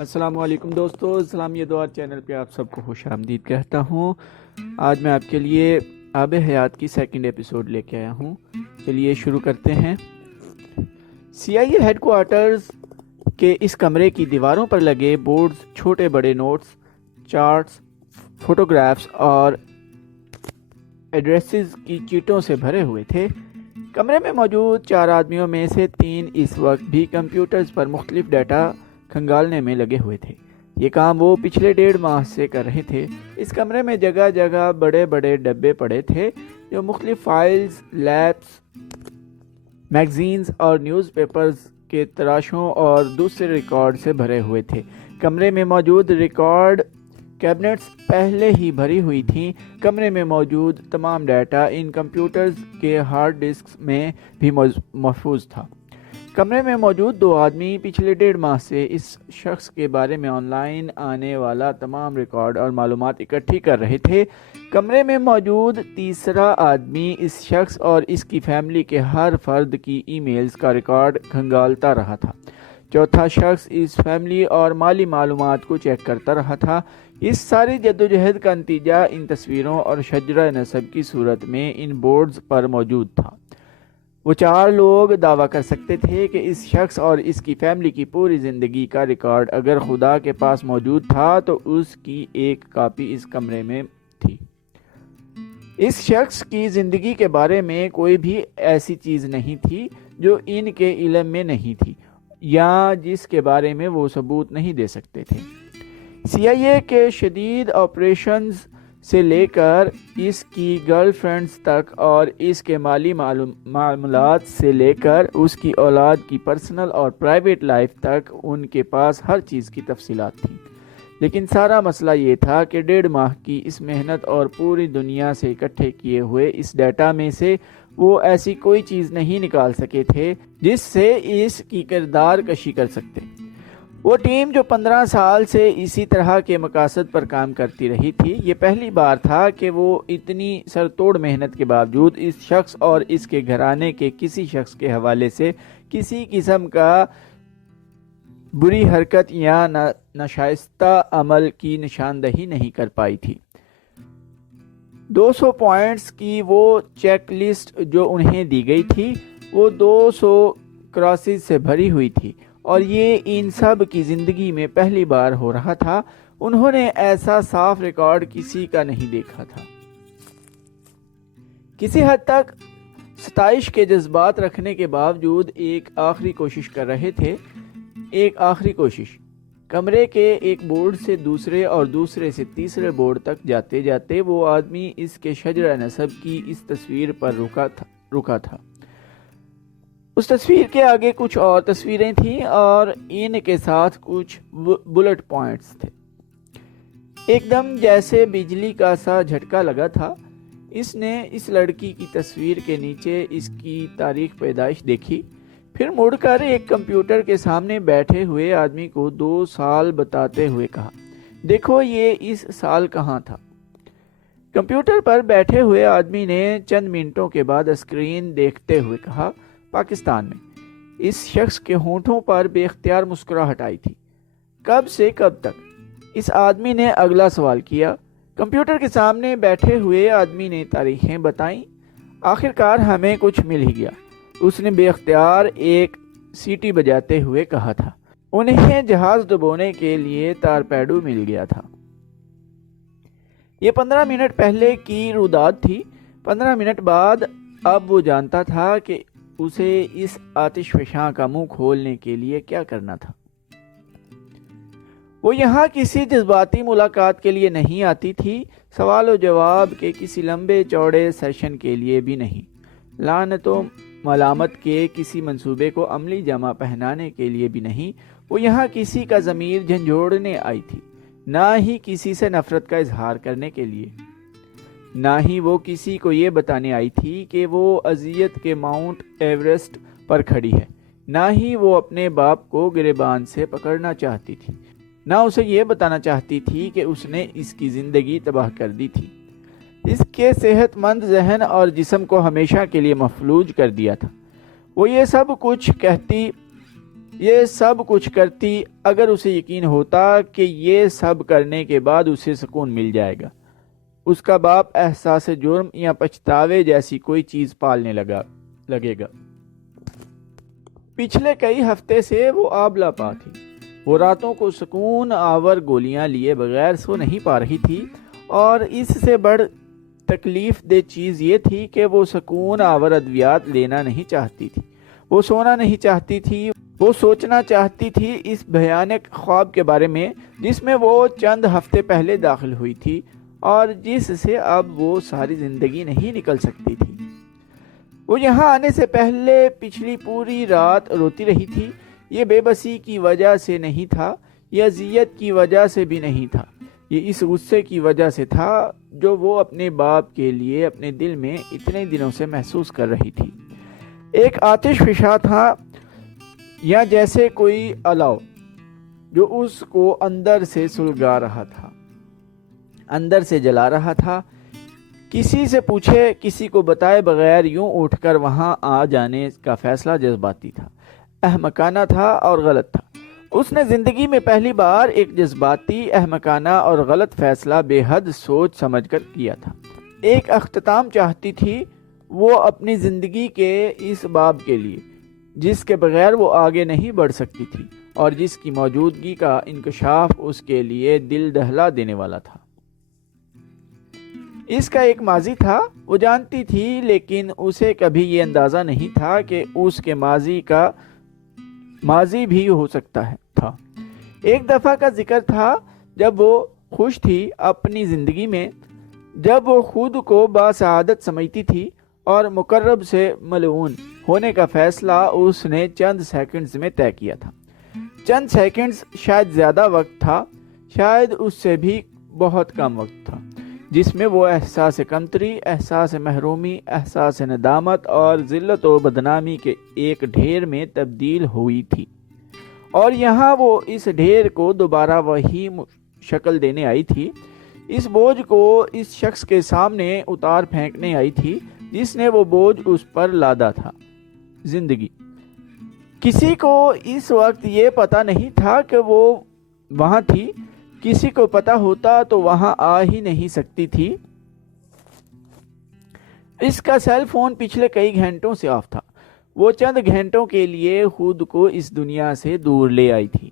السلام علیکم دوستو، اسلامی دعا چینل پہ آپ سب کو خوش آمدید کہتا ہوں۔ آج میں آپ کے لیے آب حیات کی سیکنڈ ایپیسوڈ لے کے آیا ہوں۔ چلیے شروع کرتے ہیں۔ CIA ہیڈ کوارٹرز کے اس کمرے کی دیواروں پر لگے بورڈز چھوٹے بڑے نوٹس، چارٹس، فوٹوگرافز اور ایڈریسز کی چیٹوں سے بھرے ہوئے تھے۔ کمرے میں موجود 4 آدمیوں میں سے 3 اس وقت بھی کمپیوٹرز پر مختلف ڈیٹا کھنگالنے میں لگے ہوئے تھے۔ یہ کام وہ پچھلے 1.5 ماہ سے کر رہے تھے۔ اس کمرے میں جگہ جگہ بڑے بڑے ڈبے پڑے تھے جو مختلف فائلز، لیبس، میگزینز اور نیوز پیپرز کے تراشوں اور دوسرے ریکارڈ سے بھرے ہوئے تھے۔ کمرے میں موجود ریکارڈ کیبنٹس پہلے ہی بھری ہوئی تھیں۔ کمرے میں موجود تمام ڈیٹا ان کمپیوٹرز کے ہارڈ ڈسکس میں بھی محفوظ تھا۔ کمرے میں موجود 2 آدمی پچھلے 1.5 ماہ سے اس شخص کے بارے میں آن لائن آنے والا تمام ریکارڈ اور معلومات اکٹھی کر رہے تھے۔ کمرے میں موجود تیسرا آدمی اس شخص اور اس کی فیملی کے ہر فرد کی ای میلز کا ریکارڈ کھنگالتا رہا تھا۔ چوتھا شخص اس فیملی اور مالی معلومات کو چیک کرتا رہا تھا۔ اس ساری جدوجہد کا نتیجہ ان تصویروں اور شجرہ نسب کی صورت میں ان بورڈز پر موجود تھا۔ وہ 4 لوگ دعویٰ کر سکتے تھے کہ اس شخص اور اس کی فیملی کی پوری زندگی کا ریکارڈ اگر خدا کے پاس موجود تھا تو اس کی ایک کاپی اس کمرے میں تھی۔ اس شخص کی زندگی کے بارے میں کوئی بھی ایسی چیز نہیں تھی جو ان کے علم میں نہیں تھی یا جس کے بارے میں وہ ثبوت نہیں دے سکتے تھے۔ CIA کے شدید آپریشنز سے لے کر اس کی گرل فرینڈز تک اور اس کے مالی معاملات سے لے کر اس کی اولاد کی پرسنل اور پرائیویٹ لائف تک ان کے پاس ہر چیز کی تفصیلات تھیں۔ لیکن سارا مسئلہ یہ تھا کہ 1.5 ماہ کی اس محنت اور پوری دنیا سے اکٹھے کیے ہوئے اس ڈیٹا میں سے وہ ایسی کوئی چیز نہیں نکال سکے تھے جس سے اس کی کردار کشی کر سکتے۔ وہ ٹیم جو 15 سال سے اسی طرح کے مقاصد پر کام کرتی رہی تھی، یہ پہلی بار تھا کہ وہ اتنی سر توڑ محنت کے باوجود اس شخص اور اس کے گھرانے کے کسی شخص کے حوالے سے کسی قسم کا بری حرکت یا ناشائستہ عمل کی نشاندہی نہیں کر پائی تھی۔ 200 پوائنٹس کی وہ چیک لسٹ جو انہیں دی گئی تھی وہ 200 کراسز سے بھری ہوئی تھی اور یہ ان سب کی زندگی میں پہلی بار ہو رہا تھا۔ انہوں نے ایسا صاف ریکارڈ کسی کا نہیں دیکھا تھا۔ کسی حد تک ستائش کے جذبات رکھنے کے باوجود ایک آخری کوشش کر رہے تھے۔ ایک آخری کوشش۔ کمرے کے ایک بورڈ سے دوسرے اور دوسرے سے تیسرے بورڈ تک جاتے جاتے وہ آدمی اس کے شجرہ نسب کی اس تصویر پر رکا تھا۔ اس تصویر کے آگے کچھ اور تصویریں تھیں اور ان کے ساتھ کچھ بلٹ پوائنٹس تھے۔ ایک دم جیسے بجلی کا سا جھٹکا لگا تھا۔ اس نے اس لڑکی کی تصویر کے نیچے اس کی تاریخ پیدائش دیکھی، پھر مڑ کر ایک کمپیوٹر کے سامنے بیٹھے ہوئے آدمی کو 2 سال بتاتے ہوئے کہا، دیکھو یہ اس سال کہاں تھا۔ کمپیوٹر پر بیٹھے ہوئے آدمی نے چند منٹوں کے بعد اسکرین دیکھتے ہوئے کہا، پاکستان میں۔ اس شخص کے ہونٹوں پر بے اختیار مسکراہٹ آئی تھی۔ کب سے کب تک؟ اس آدمی نے اگلا سوال کیا۔ کمپیوٹر کے سامنے بیٹھے ہوئے آدمی نے تاریخیں بتائیں۔ آخرکار ہمیں کچھ مل ہی گیا، اس نے بے اختیار ایک سیٹی بجاتے ہوئے کہا تھا۔ انہیں جہاز ڈبونے کے لیے تارپیڈو مل گیا تھا۔ یہ 15 منٹ پہلے کی روداد تھی۔ 15 منٹ بعد اب وہ جانتا تھا کہ اسے اس آتش فشاں کا منہ کھولنے کے لیے کیا کرنا تھا۔ وہ یہاں کسی جذباتی ملاقات کے لیے نہیں آتی تھی، سوال و جواب کے کسی لمبے چوڑے سیشن کے لیے بھی نہیں، لعنت و ملامت کے کسی منصوبے کو عملی جامہ پہنانے کے لیے بھی نہیں۔ وہ یہاں کسی کا ضمیر جھنجھوڑنے آئی تھی، نہ ہی کسی سے نفرت کا اظہار کرنے کے لیے، نہ ہی وہ کسی کو یہ بتانے آئی تھی کہ وہ اذیت کے ماؤنٹ ایورسٹ پر کھڑی ہے، نہ ہی وہ اپنے باپ کو گریبان سے پکڑنا چاہتی تھی، نہ اسے یہ بتانا چاہتی تھی کہ اس نے اس کی زندگی تباہ کر دی تھی، اس کے صحت مند ذہن اور جسم کو ہمیشہ کے لیے مفلوج کر دیا تھا۔ وہ یہ سب کچھ کہتی یہ سب کچھ کرتی اگر اسے یقین ہوتا کہ یہ سب کرنے کے بعد اسے سکون مل جائے گا۔ اس کا باپ احساس جرم یا پچھتاوے جیسی کوئی چیز پالنے لگے گا۔ پچھلے کئی ہفتے سے وہ آبلا پا تھی۔ وہ راتوں کو سکون آور گولیاں لیے بغیر سو نہیں پا رہی تھی، اور اس سے بڑھ تکلیف دہ چیز یہ تھی کہ وہ سکون آور ادویات لینا نہیں چاہتی تھی۔ وہ سونا نہیں چاہتی تھی۔ وہ سوچنا چاہتی تھی اس بھیانک خواب کے بارے میں جس میں وہ چند ہفتے پہلے داخل ہوئی تھی اور جس سے اب وہ ساری زندگی نہیں نکل سکتی تھی۔ وہ یہاں آنے سے پہلے پچھلی پوری رات روتی رہی تھی۔ یہ بے بسی کی وجہ سے نہیں تھا، یہ اذیت کی وجہ سے بھی نہیں تھا، یہ اس غصے کی وجہ سے تھا جو وہ اپنے باپ کے لیے اپنے دل میں اتنے دنوں سے محسوس کر رہی تھی۔ ایک آتش فشاں تھا، یا جیسے کوئی الاؤ جو اس کو اندر سے سلگا رہا تھا، اندر سے جلا رہا تھا۔ کسی سے پوچھے، کسی کو بتائے بغیر یوں اٹھ کر وہاں آ جانے کا فیصلہ جذباتی تھا، احمقانہ تھا اور غلط تھا۔ اس نے زندگی میں پہلی بار ایک جذباتی، احمقانہ اور غلط فیصلہ بے حد سوچ سمجھ کر کیا تھا۔ ایک اختتام چاہتی تھی وہ اپنی زندگی کے اس باب کے لیے جس کے بغیر وہ آگے نہیں بڑھ سکتی تھی، اور جس کی موجودگی کا انکشاف اس کے لیے دل دہلا دینے والا تھا۔ اس کا ایک ماضی تھا، وہ جانتی تھی، لیکن اسے کبھی یہ اندازہ نہیں تھا کہ اس کے ماضی کا ماضی بھی ہو سکتا تھا۔ ایک دفعہ کا ذکر تھا جب وہ خوش تھی اپنی زندگی میں، جب وہ خود کو باسعادت سمجھتی تھی اور مقرب سے ملعون ہونے کا فیصلہ اس نے چند سیکنڈز میں طے کیا تھا۔ چند سیکنڈز شاید زیادہ وقت تھا، شاید اس سے بھی بہت کم وقت تھا، جس میں وہ احساس کمتری، احساس محرومی، احساس ندامت اور ذلت و بدنامی کے ایک ڈھیر میں تبدیل ہوئی تھی، اور یہاں وہ اس ڈھیر کو دوبارہ وہی شکل دینے آئی تھی، اس بوجھ کو اس شخص کے سامنے اتار پھینکنے آئی تھی جس نے وہ بوجھ اس پر لادا تھا، زندگی۔ کسی کو اس وقت یہ پتہ نہیں تھا کہ وہ وہاں تھی، کسی کو پتہ ہوتا تو وہاں آ ہی نہیں سکتی تھی۔ اس کا سیل فون پچھلے کئی گھنٹوں سے آف تھا۔ وہ چند گھنٹوں کے لیے خود کو اس دنیا سے دور لے آئی تھی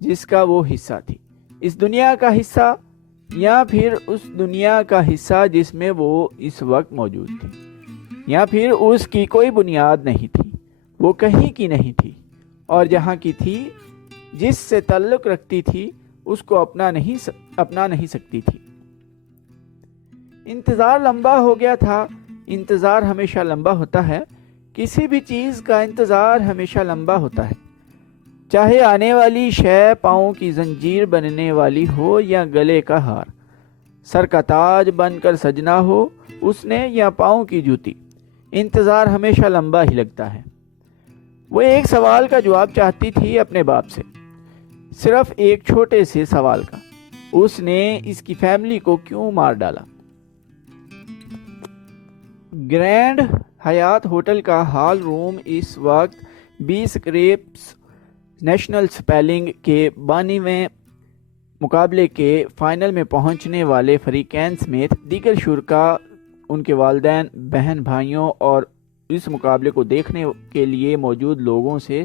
جس کا وہ حصہ تھی، اس دنیا کا حصہ، یا پھر اس دنیا کا حصہ جس میں وہ اس وقت موجود تھی، یا پھر اس کی کوئی بنیاد نہیں تھی، وہ کہیں کی نہیں تھی، اور جہاں کی تھی، جس سے تعلق رکھتی تھی، اس کو اپنا نہیں سکتی تھی۔ انتظار لمبا ہو گیا تھا۔ انتظار ہمیشہ لمبا ہوتا ہے، کسی بھی چیز کا انتظار ہمیشہ لمبا ہوتا ہے، چاہے آنے والی شے پاؤں کی زنجیر بننے والی ہو یا گلے کا ہار، سر کا تاج بن کر سجنا ہو اس نے یا پاؤں کی جوتی، انتظار ہمیشہ لمبا ہی لگتا ہے۔ وہ ایک سوال کا جواب چاہتی تھی اپنے باپ سے، صرف ایک چھوٹے سے سوال کا، اس نے اس کی فیملی کو کیوں مار ڈالا؟ گرینڈ حیات ہوٹل کا ہال روم اس وقت 20 کریپس نیشنل سپیلنگ کے 92ویں مقابلے کے فائنل میں پہنچنے والے فریقین سمیت دیگر شرکاء، ان کے والدین، بہن بھائیوں اور اس مقابلے کو دیکھنے کے لیے موجود لوگوں سے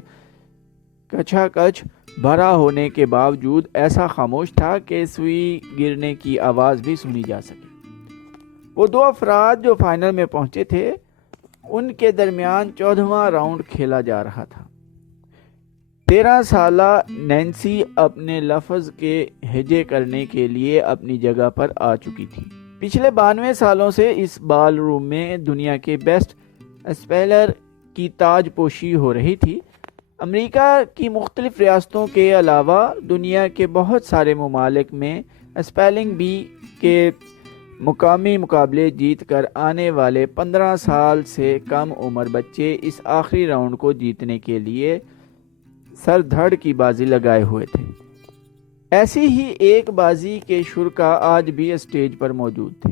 کچا کچ بھرا ہونے کے باوجود ایسا خاموش تھا کہ سوئی گرنے کی آواز بھی سنی جا سکے۔ وہ دو افراد جو فائنل میں پہنچے تھے، ان کے درمیان 14واں راؤنڈ کھیلا جا رہا تھا۔ 13 سالہ نینسی اپنے لفظ کے ہجے کرنے کے لیے اپنی جگہ پر آ چکی تھی۔ پچھلے 92 سالوں سے اس بال روم میں دنیا کے بیسٹ اسپیلر کی تاج پوشی ہو رہی تھی۔ امریکہ کی مختلف ریاستوں کے علاوہ دنیا کے بہت سارے ممالک میں اسپیلنگ بی کے مقامی مقابلے جیت کر آنے والے 15 سال سے کم عمر بچے اس آخری راؤنڈ کو جیتنے کے لیے سر دھڑ کی بازی لگائے ہوئے تھے۔ ایسی ہی ایک بازی کے شرکاء آج بھی اسٹیج پر موجود تھے۔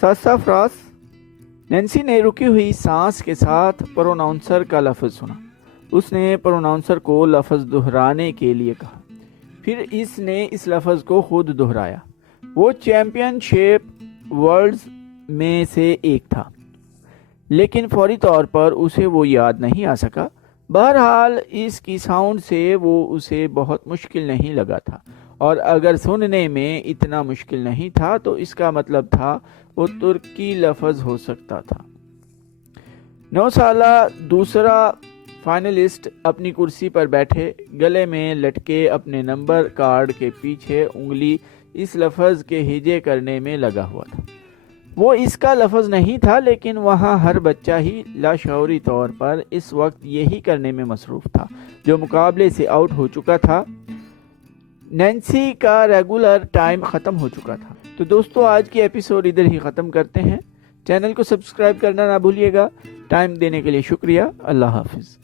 ساسافراس، نینسی نے رکی ہوئی سانس کے ساتھ پروناؤنسر کا لفظ سنا۔ اس نے پروناؤنسر کو لفظ دہرانے کے لیے کہا، پھر اس نے اس لفظ کو خود دہرایا۔ وہ چیمپئن شپ ورلڈز میں سے ایک تھا، لیکن فوری طور پر اسے وہ یاد نہیں آ سکا۔ بہرحال اس کی ساؤنڈ سے وہ اسے بہت مشکل نہیں لگا تھا، اور اگر سننے میں اتنا مشکل نہیں تھا تو اس کا مطلب تھا وہ ترکی لفظ ہو سکتا تھا۔ 9 سالہ دوسرا فائنلسٹ اپنی کرسی پر بیٹھے، گلے میں لٹکے اپنے نمبر کارڈ کے پیچھے انگلی اس لفظ کے ہجے کرنے میں لگا ہوا تھا۔ وہ اس کا لفظ نہیں تھا، لیکن وہاں ہر بچہ ہی لاشعوری طور پر اس وقت یہی کرنے میں مصروف تھا جو مقابلے سے آؤٹ ہو چکا تھا۔ نینسی کا ریگولر ٹائم ختم ہو چکا تھا۔ تو دوستو، آج کی ایپیسوڈ ادھر ہی ختم کرتے ہیں۔ چینل کو سبسکرائب کرنا نہ بھولیے گا۔ ٹائم دینے کے لیے شکریہ۔ اللہ حافظ۔